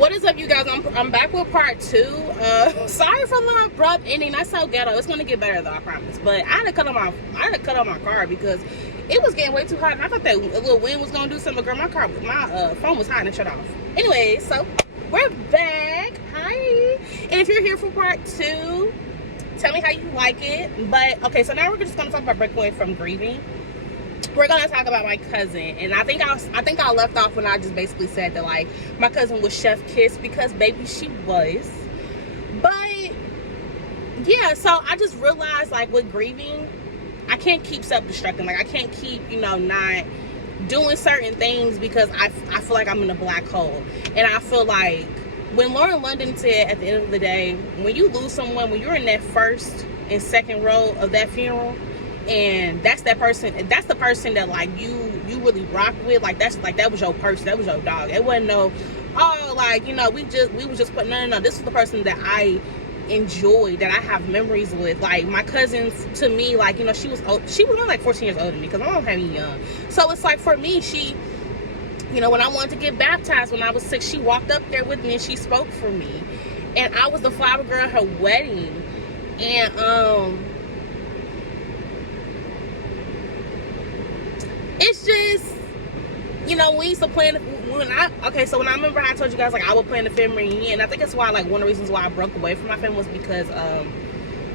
What is up, you guys? I'm back with part 2. Sorry for my abrupt ending. That's so ghetto. It's gonna get better though, I promise. But I had to cut on my car because it was getting way too hot, and I thought that a little wind was gonna do something. Girl, my phone was hot and shut off. Anyway, so we're back. Hi. And if you're here for part 2, tell me how you like it. But okay, so now we're just gonna talk about breaking away from grieving. We're gonna talk about my cousin, and I think I left off when I just basically said that like my cousin was chef kiss, because baby she was. But yeah, so I just realized like with grieving, I can't keep self-destructing. Like I can't keep, not doing certain things because I feel like I'm in a black hole. And I feel like when Lauren London said at the end of the day, when you lose someone, when you're in that first and second row of that funeral, and that's the person that like you really rock with, like that was your person, that was your dog. It wasn't no, oh, like, we was just putting, no, this was the person that I enjoy, that I have memories with. Like my cousin, to me, like, she was only like 14 years older than me because my mom had me young. So it's like for me, she, when I wanted to get baptized when I was 6, she walked up there with me and she spoke for me, and I was the flower girl at her wedding. And it's just, we used to plan, when I remember I told you guys like I would plan the family reunion. I think that's why, like, one of the reasons why I broke away from my family was because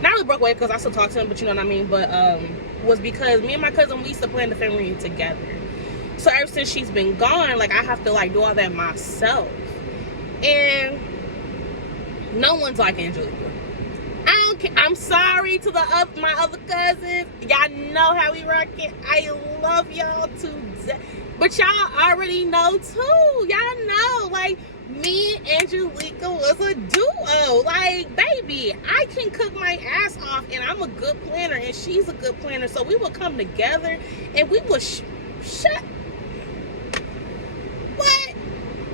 not really broke away because I still talk to them, but you know what I mean, but was because me and my cousin, we used to plan the family reunion together. So ever since she's been gone, like I have to like do all that myself, and no one's like Angelica. I'm sorry to my other cousins. Y'all know how we rock it. I love y'all to death. But y'all already know too. Y'all know, like, me and Angelica was a duo. Like, baby, I can cook my ass off, and I'm a good planner, and she's a good planner. So we would come together, and we would shut. What?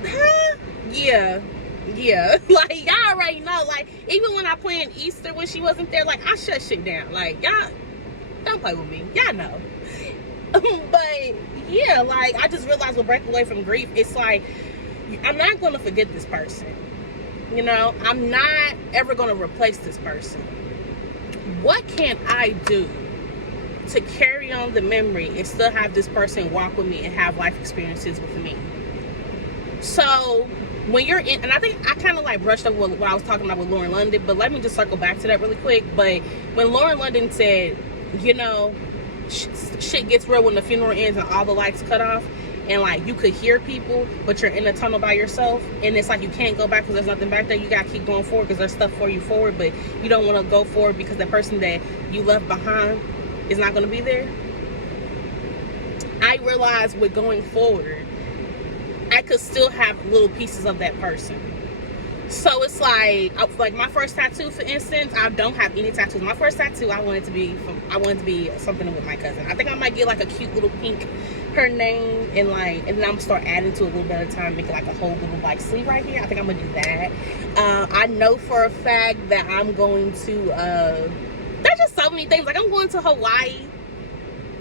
Huh? Yeah. Like, y'all already know. Like, even when I planned Easter when she wasn't there, like, I shut shit down. Like, y'all don't play with me. Y'all know. But yeah, like, I just realized with breaking away from grief, it's like I'm not gonna forget this person. I'm not ever gonna replace this person. What can I do to carry on the memory and still have this person walk with me and have life experiences with me? So when you're in, and I think I kind of like brushed up what I was talking about with Lauren London, but let me just circle back to that really quick. But when Lauren London said, shit gets real when the funeral ends and all the lights cut off, and like you could hear people, but you're in a tunnel by yourself, and it's like you can't go back because there's nothing back there. You gotta keep going forward because there's stuff for you forward, but you don't want to go forward because the person that you left behind is not going to be there. I realized with going forward, I could still have little pieces of that person. So it's like my first tattoo, for instance, I don't have any tattoos. My first tattoo, I wanted to be something with my cousin. I think I might get like a cute little pink, her name, and then I'm gonna start adding to it a little bit at a time, make it like a whole little like sleeve right here. I think I'm gonna do that. I know for a fact that I'm going to. There's just so many things. Like I'm going to Hawaii,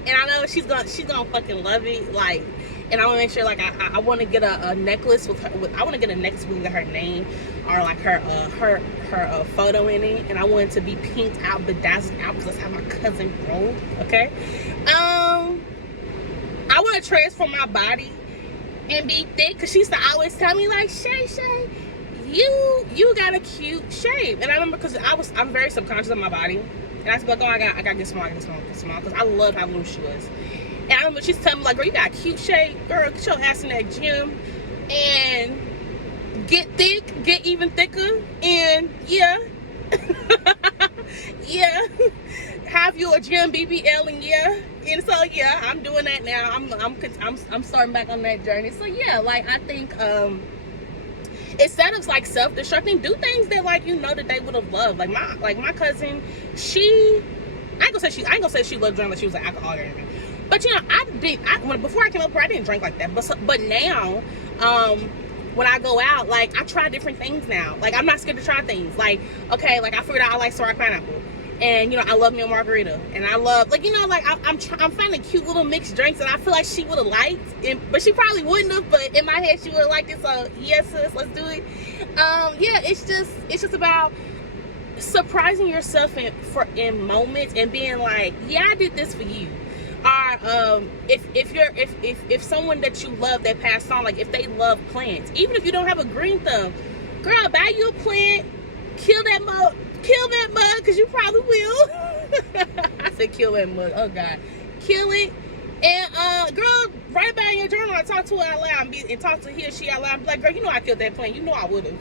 and I know she's gonna fucking love it. Like. And I want to make sure, like, I want to get a necklace with her. I want to get a necklace with her name or like her photo in it, and I want it to be pinked out, bedazzled out, because that's how my cousin rolled. Okay. I want to transform my body and be thick, because she used to always tell me like, Shay, you got a cute shape. And I remember because I'm very subconscious of my body, and I was like, oh, I got to get small, because I love how little she was. And I remember she's telling me like, girl, you got a cute shape, girl, get your ass in that gym and get thick, get even thicker, and yeah. Yeah, have you a gym BBL, and yeah. And so yeah, I'm doing that now. I'm starting back on that journey. So yeah, like I think instead of like self-destructing, do things that like that they would have loved. Like my cousin, I ain't gonna say she loved drinking like she was an alcoholic or anything. But before I came up here, I didn't drink like that. But now, when I go out, like I try different things now. Like I'm not scared to try things. Like, okay, like I figured out I like sour pineapple. And, you know, I love me a margarita. And I love, like, you know, like, I'm finding cute little mixed drinks that I feel like she would have liked. But she probably wouldn't have. But in my head, she would have liked it. So, yes, sis, let's do it. Yeah, it's just about surprising yourself in moments and being like, yeah, I did this for you. Or if someone that you love that passed on, like, if they love plants, even if you don't have a green thumb, girl, buy you a plant, kill that mug, because you probably will. I said kill that mug. Oh God, kill it. And girl, write about in your journal and talk to her out loud and talk to he or she out loud and be like, girl, you know I killed that plant. You know I would have.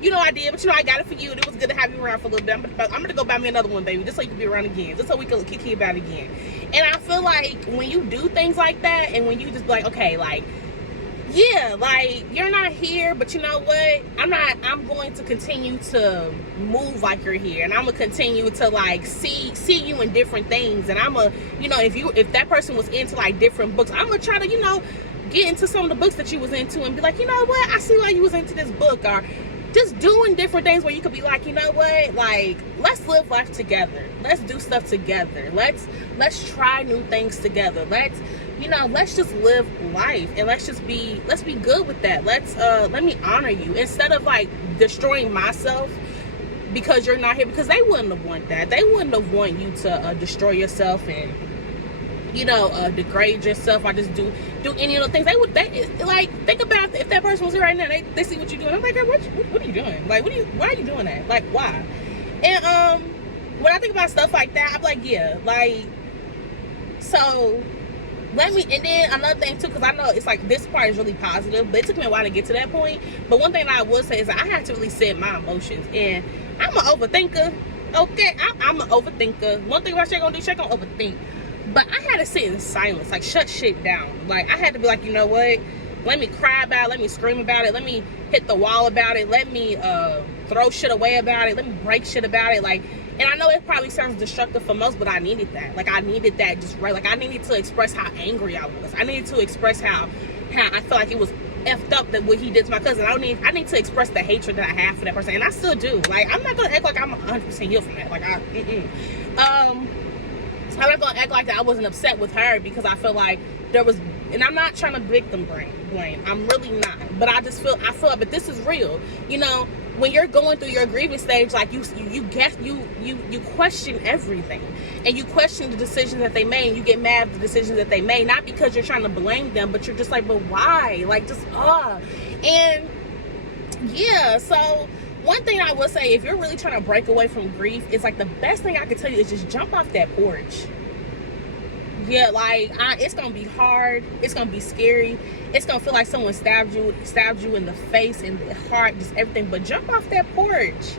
You know I did, but you know I got it for you, and it was good to have you around for a little bit. I'm gonna go buy me another one, baby, just so you can be around again, just so we can kick you about again. And I feel like when you do things like that, and when you just be like, okay, like, yeah, like, you're not here, but you know what? I'm going to continue to move like you're here, and I'm gonna continue to, like, see you in different things. And you know, if that person was into, like, different books, I'm gonna try to, you know, get into some of the books that you was into and be like, you know what? I see why you was into this book. Or just doing different things where you could be like, you know what, like, let's live life together, let's do stuff together, let's try new things together, let's just live life, and let's be good with that. Let me honor you instead of, like, destroying myself because you're not here, because they wouldn't have want that. They wouldn't have want you to destroy yourself and, you know, degrade yourself or just do any of the things. They like, think about if that person was here right now, they see what you're doing. I'm like, girl, what are you doing? Like, why are you doing that? Like, why? And when I think about stuff like that, I'm like, yeah, like, so and then another thing too, because I know it's like this part is really positive, but it took me a while to get to that point. But one thing that I would say is that I have to really set my emotions, and I'm an overthinker. Okay, I'm an overthinker. One thing about Shay gonna do, Shay gonna overthink. But I had to sit in silence, like, shut shit down. Like, I had to be like, you know what? Let me cry about it. Let me scream about it. Let me hit the wall about it. Let me throw shit away about it. Let me break shit about it. Like, and I know it probably sounds destructive for most, but I needed that. Like, I needed that just right. Like, I needed to express how angry I was. I needed to express how I felt like it was effed up that what he did to my cousin. I need to express the hatred that I have for that person, and I still do. Like, I'm not gonna act like I'm 100% healed from that. Like, I'm not gonna act like that I wasn't upset with her, because I feel like there was, and I'm not trying to victim blame. I'm really not. But I feel like, but this is real. You know, when you're going through your grieving stage, like, you question everything, and you question the decisions that they made, and you get mad at the decisions that they made, not because you're trying to blame them, but you're just like, but why? Like, just and yeah, so one thing I will say, if you're really trying to break away from grief, it's like the best thing I can tell you is just jump off that porch. Yeah, like, it's gonna be hard. It's gonna be scary. It's gonna feel like someone stabbed you in the face, in the heart, just everything. But jump off that porch.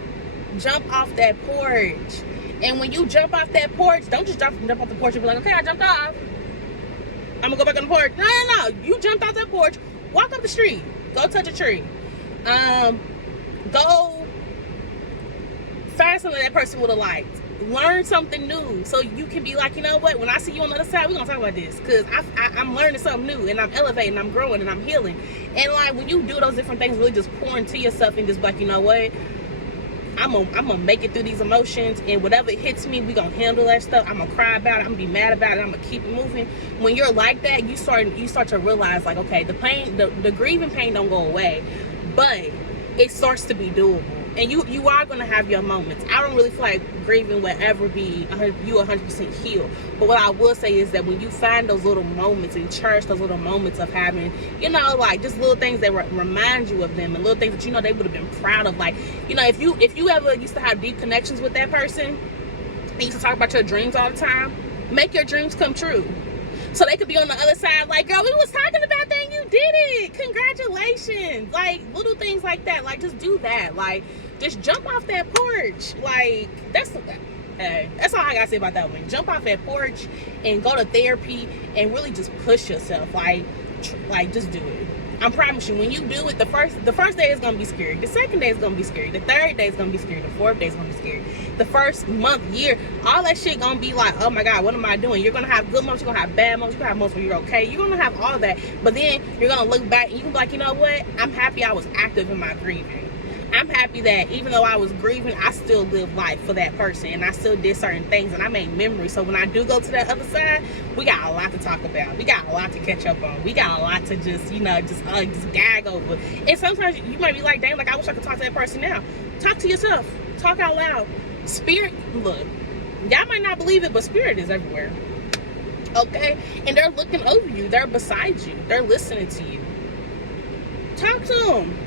Jump off that porch. And when you jump off that porch, don't just jump off the porch and be like, okay, I jumped off, I'm gonna go back on the porch. No. You jumped off that porch. Walk up the street. Go touch a tree. Go find something that person would have liked. Learn something new, so you can be like, you know what, when I see you on the other side, we're gonna talk about this, because I'm learning something new, and I'm elevating, I'm growing, and I'm healing. And like, when you do those different things, really just pour into yourself and just be like, you know what, I'm gonna make it through these emotions, and whatever hits me, we gonna handle that stuff. I'm gonna cry about it, I'm gonna be mad about it, I'm gonna keep it moving. When you're like that, you start to realize, like, okay, the pain, the grieving pain don't go away, but it starts to be doable. And you are going to have your moments. I don't really feel like grieving will ever be you 100% healed. But what I will say is that when you find those little moments and cherish those little moments of having, you know, like, just little things that remind you of them, and little things that, you know, they would have been proud of. Like, you know, if you ever used to have deep connections with that person and used to talk about your dreams all the time, make your dreams come true. So they could be on the other side like, girl, we was talking about that and you did it. Congratulations. Like, little things like that. Like, just do that. Like, just jump off that porch. Like, that's all I gotta say about that one. Jump off that porch and go to therapy and really just push yourself. Like just do it. I promise you, when you do it, the first day is gonna be scary. The second day is gonna be scary. The third day is gonna be scary. The fourth day is gonna be scary. The first month, year, all that shit gonna be like, oh my God, what am I doing? You're gonna have good moments, you're gonna have bad moments, you're gonna have moments where you're okay. You're gonna have all of that. But then you're gonna look back and you can be like, you know what? I'm happy I was active in my grieving. I'm happy that even though I was grieving, I still lived life for that person, and I still did certain things, and I made memories. So when I do go to that other side, we got a lot to talk about. We got a lot to catch up on. We got a lot to just, you know, just gag over. And sometimes you might be like, dang, like I wish I could talk to that person now. Talk to yourself. Talk out loud. Spirit, look, y'all might not believe it, but spirit is everywhere. Okay? And they're looking over you. They're beside you. They're listening to you. Talk to them.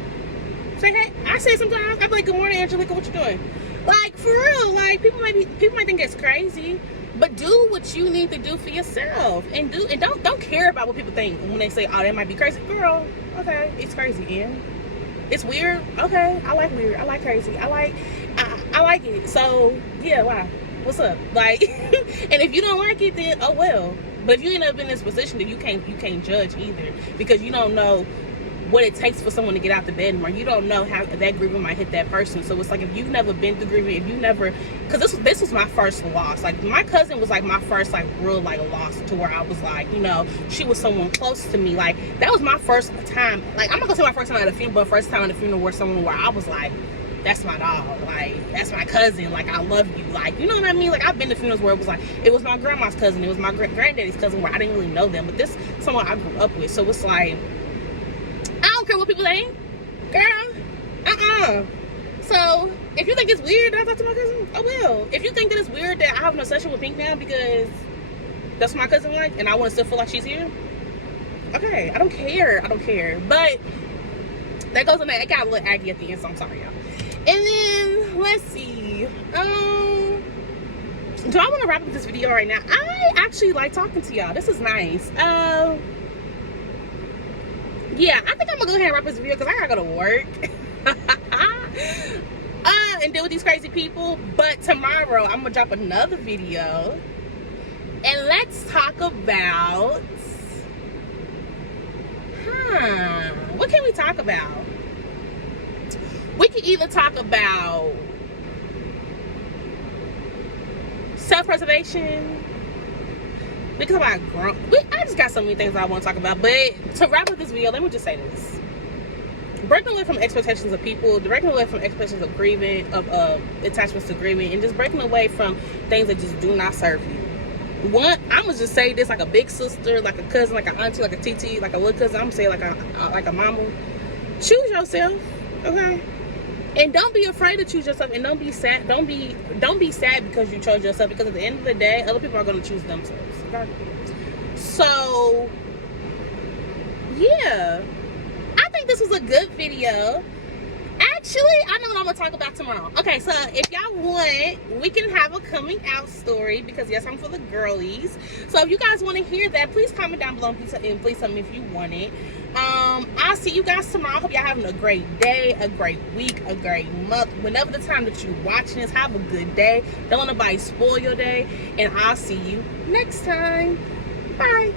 Say, hey, I say sometimes, I'm like, good morning, Angelica, what you doing? Like, for real, like, people might think it's crazy, but do what you need to do for yourself. And don't care about what people think when they say, oh, that might be crazy. Girl, okay, it's crazy, and it's weird. Okay, I like weird. I like crazy. I like it. So, yeah, wow. What's up? Like, and if you don't like it, then, oh, well. But if you end up in this position, then you can't judge either, because you don't know what it takes for someone to get out the bed anymore. You don't know how that grieving might hit that person. So it's like, if you've never been through grieving, if you never, because this was my first loss. Like, my cousin was like my first like real like loss, to where I was like, you know, she was someone close to me. Like, that was my first time. Like, I'm not gonna say my first time at a funeral, but first time at a funeral where I was like, that's my dog, like, that's my cousin, like, I love you, like, you know what I mean? Like, I've been to funerals where it was like, it was my grandma's cousin, it was my granddaddy's cousin, where I didn't really know them, but this someone I grew up with. So it's like, I don't care what people think, girl. So if you think it's weird that I talk to my cousin, oh well. If you think that it's weird that I have an obsession with Pink now because that's my cousin, like, and I want to still feel like she's here, okay, I don't care. But that goes on that. It got a little aggy at the end, so I'm sorry, y'all. And then let's see. Do I want to wrap up this video right now? I actually like talking to y'all. This is nice. Yeah, I think I'm gonna go ahead and wrap this video because I gotta go to work and deal with these crazy people. But tomorrow I'm gonna drop another video, and let's talk about what can we talk about? We can either talk about self-preservation. We can talk about I just got so many things I want to talk about. But to wrap up this video, let me just say this. Breaking away from expectations of people, breaking away from expectations of grieving, of attachments to grieving, and just breaking away from things that just do not serve you. One, I'm gonna just say this like a big sister, like a cousin, like an auntie, like a TT, like a little cousin. I'm gonna say like a mama. Choose yourself, okay? And don't be afraid to choose yourself, and don't be sad. Don't be sad because you chose yourself, because at the end of the day, other people are gonna choose themselves. Okay? So yeah, I think this was a good video. Actually, I know what I'm gonna talk about tomorrow. Okay, so if y'all want, we can have a coming out story, because yes, I'm for the girlies. So if you guys want to hear that, please comment down below, and please tell me if you want it. I'll see you guys tomorrow. I hope y'all having a great day, a great week, a great month. Whenever the time that you're watching this, have a good day. Don't let nobody spoil your day. And I'll see you next time. Bye.